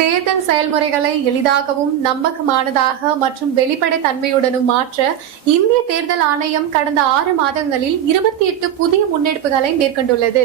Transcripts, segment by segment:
தேர்தல் செயல்முறைகளை எளிதாகவும் நம்பகமானதாக மற்றும் வெளிப்படை தன்மையுடனும் மாற்ற இந்திய தேர்தல் ஆணையம் கடந்த ஆறு மாதங்களில் இருபத்தி எட்டு புதிய முன்னெடுப்புகளை மேற்கொண்டுள்ளது.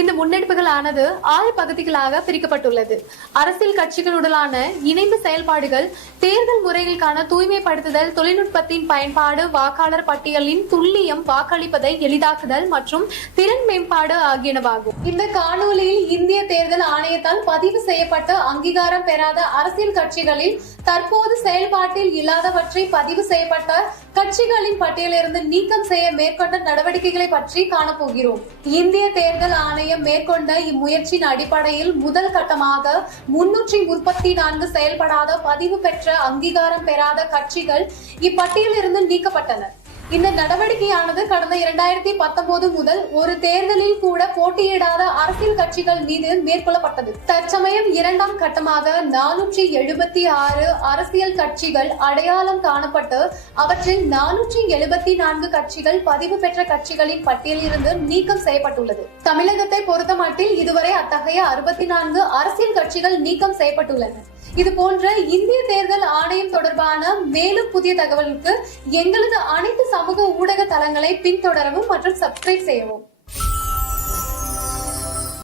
இந்த முன்னெடுப்புகளானது ஆறு பகுதிகளாக பிரிக்கப்பட்டுள்ளது. அரசியல் கட்சிகளுடனான இணைந்த செயல்பாடுகள் தேர்தல் முறைகளுக்கான தூய்மைப்படுத்துதல் தொழில்நுட்பத்தின் பயன்பாடு வாக்காளர் பட்டியலின் துல்லியம் வாக்களிப்பதை எளிதாக்குதல் மற்றும் திறன் மேம்பாடு ஆகியனவாகும். இந்த காணொலியில் இந்திய தேர்தல் ஆணையத்தால் பதிவு செய்யப்பட்ட அங்கீகாரம் பெறாத அரசியல் கட்சிகளில் தற்போது செயல்பாட்டில் இல்லாதவற்றை பதிவு செய்யப்பட்ட கட்சிகளின் பட்டியலிருந்து நீக்கம் செய்ய மேற்கொண்ட நடவடிக்கைகளை பற்றி காணப்போகிறோம். இந்திய தேர்தல் ஆணையம் மேற்கொண்ட இம்முயற்சியின் அடிப்படையில் முதல் கட்டமாக முன்னூற்றி முப்பத்தி நான்கு செயல்படாத பதிவு பெற்ற அங்கீகாரம் பெறாத கட்சிகள் இப்பட்டியலிருந்து நீக்கப்பட்டன. இந்த நடவடிக்கையானது கடந்த இரண்டாயிரத்தி பத்தொன்பது முதல் ஒரு தேர்தலில் கூட போட்டியிடாத அரசியல் கட்சிகள் மீது மேற்கொள்ளப்பட்டது. தற்சமயம் இரண்டாம் கட்டமாக நானூற்றி எழுபத்தி ஆறு அரசியல் கட்சிகள் அடையாளம் காணப்பட்டு அவற்றில் நானூற்றி எழுபத்தி நான்கு கட்சிகள் பதிவு பெற்ற கட்சிகளின் பட்டியலிலிருந்து நீக்கம் செய்யப்பட்டுள்ளது. தமிழகத்தை பொறுத்தமட்டில் இதுவரை அத்தகைய அறுபத்தி நான்கு அரசியல் கட்சிகள் நீக்கம் செய்யப்பட்டுள்ளன. இது போன்ற இந்திய தேர்தல் ஆணையம் தொடர்பான மேலும் புதிய தகவலுக்கு எங்களது அனைத்து சமூக ஊடக தளங்களை பின்தொடரவும் மற்றும் சப்ஸ்கிரைப் செய்யவும்.